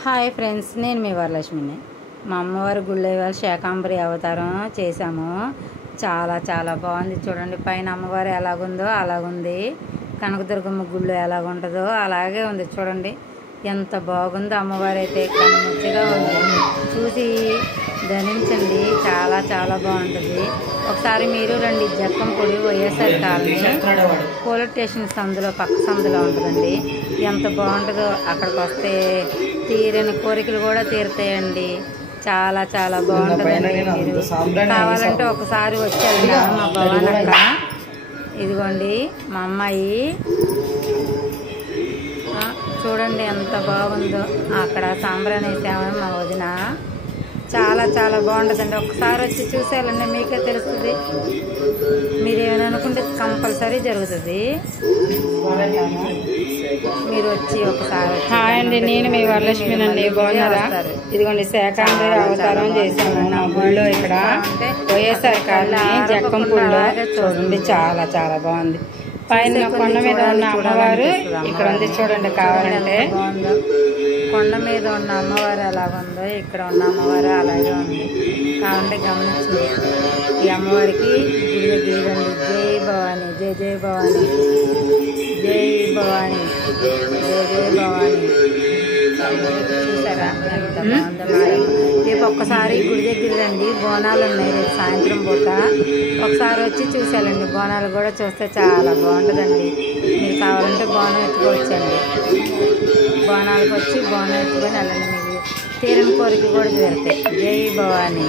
Hi friends, నేను మీ వరలక్ష్మిని. మా అమ్మవారి గుళ్ళో ఇవాళ శాకాంబరి అవతారం చేశాము. చాలా చాలా బాగుంది. చూడండి, పైన అమ్మవారు ఎలాగుందో అలాగుంది. కనకదుర్గమ్మ గుళ్ళో ఎలాగుంటుందో అలాగే ఉంది. చూడండి ఎంత బాగుందో అమ్మవారు అయితే, మంచిగా ఉంది. చూసి ధరించండి, చాలా చాలా బాగుంటుంది. ఒకసారి మీరు రండి. Jakkampudi YSR colony police station సందులో పక్క సందులో ఉంటుందండి. ఎంత బాగుంటుందో. అక్కడికి వస్తే తీరని కోరికలు కూడా తీరుతాయండి. చాలా చాలా బాగుంటుందండి. మీరు కావాలంటే ఒకసారి వచ్చేది మా భవన్ అక్క. ఇదిగోండి మా అమ్మాయి, చూడండి ఎంత బాగుందో. అక్కడ సాంబ్రాణి వేసామని మా వదిన. చాలా చాలా బాగుంటుందండి. ఒకసారి వచ్చి చూసేయాలండి, మీకే తెలుస్తుంది. మీరేమైనా అనుకుంటే కంపల్సరీ జరుగుతుంది. మీరు వచ్చి ఒకసారి. హాయ్ అండి, నేను మీ వరలక్ష్మి అండి. బాగున్నారా? ఇదిగోండి శాకాంబరి అవతారం చేశాను నా గుళ్ళో. ఇక్కడ వైఎస్ఆర్ కాలనీ జక్కంపూడిలో. చూడండి చాలా చాలా బాగుంది. పైన కొండ మీద ఉన్న అమ్మవారు ఇక్కడ ఉంది. చూడండి, కావాలంటే కొండ మీద ఉన్న అమ్మవారు ఎలాగుందో ఇక్కడ ఉన్న అమ్మవారు అలాగే ఉంది. కావాలంటే గమనించింది. ఈ అమ్మవారికి గుడి గీరండి. జై భవాని, జై జై భవాని, జై భవాని, జై జై భవాని. చూసారా ఎంత బాగుందో మేడం. రేపు ఒక్కసారి గుడి దగ్గర రండి. బోనాలు ఉన్నాయి రేపు సాయంత్రం పూట. ఒకసారి వచ్చి చూసేయాలండి. బోనాలు కూడా చూస్తే చాలా బాగుంటుందండి. మీరు కావాలంటే బోనం ఎత్తుకోవచ్చండి. బోనాలకు వచ్చి బోనం ఎత్తుకొని వెళ్ళండి. మీకు తీరని కోరిక కూడా తీరుతాయి. జై భవాని.